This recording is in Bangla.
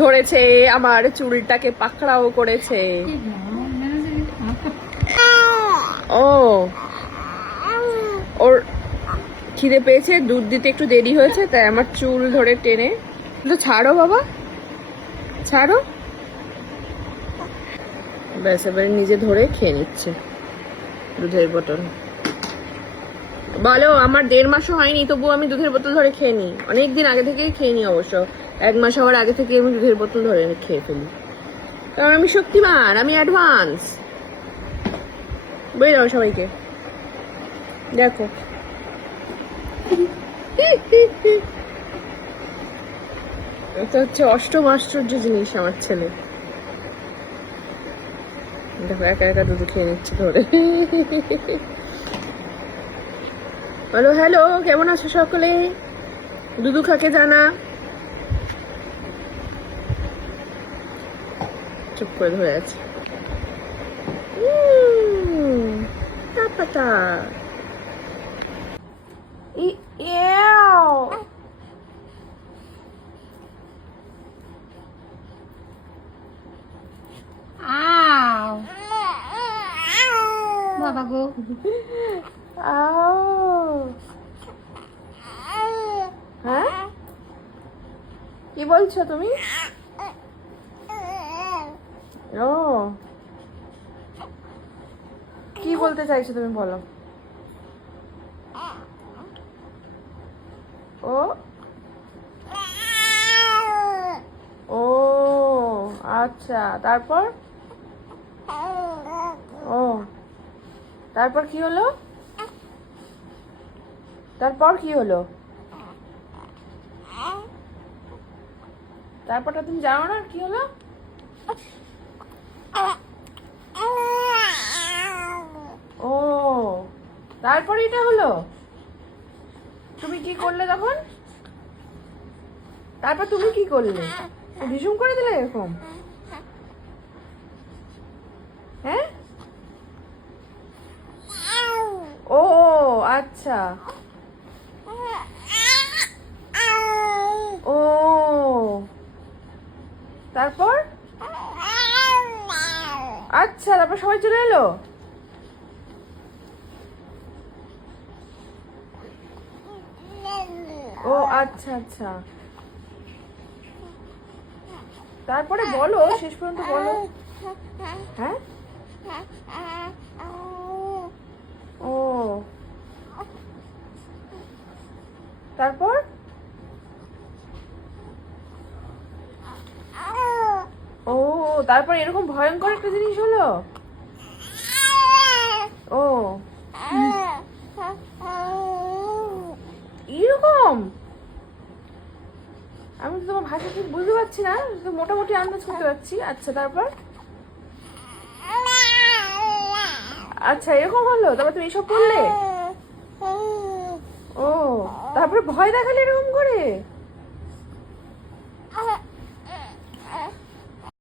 ধরেছে আমার চুলটাকে পাকড়াও করেছে। ও ওর খিদে পেয়েছে, দুধ দিতে একটু দেরি হয়েছে, তাই আমার চুল ধরে টেনে। তো ছাড়ো বাবা, ছাড়ো। ব্যাস এবারে নিজে ধরে খেয়ে নিচ্ছে দুধের বোতল। বলো, আমার 1.5 মাসও হয়নি তবুও আমি দুধের বোতল ধরে খেয়ে নিই। অনেকদিন আগে থেকেই খেয়ে নিই, অবশ্য 1 মাস হওয়ার আগে থেকে আমি দুধের বোতল ধরে খেয়ে ফেলি, কারণ আমি শক্তিমান, আমি অ্যাডভান্স। বলে দাও সবাইকে, দেখো। এটা হচ্ছে অষ্টম আশ্চর্য জিনিস আমার ছেলে। দেখো একা একা দুধ খেয়ে নিচ্ছে ধরে। বলো হ্যালো, কেমন আছো সকলে? দুধু খাকে জানা। চুপ করে ধরে আছে। পাতা বাবা গো, হ্যাঁ কি বলছো তুমি? ও কি বলতে চাইছো তুমি, বলো। ও ও আচ্ছা, তারপর? ও তারপর কি হলো? তারপর কি হলো? তারপরটা তুমি জানো না কি হলো? ও তারপর এটা হলো? তুমি কি করলে তখন? তারপর তুমি কি করলে? ভীষণ করে দিলে এরকম? হ্যাঁ, ও আচ্ছা, ও তারপর? আচ্ছা, তারপর সবাই চলে এলো? ও আচ্ছা আচ্ছা, তারপরে বলো, শেষ পর্যন্ত বলো। হ্যাঁ, ও তারপর? ও তারপর এরকম ভয়ঙ্কর একটা জিনিস হলো? ও এরকম? আমি তো তোমার ভাষা ঠিক বুঝতে পারছি না, তো মোটামুটি আন্দাজ করতে পারছি। আচ্ছা তারপর? আচ্ছা এরকম হলো, তারপর তুমি এসব করলে? ও তারপরে ভয় দেখালে এরকম করে?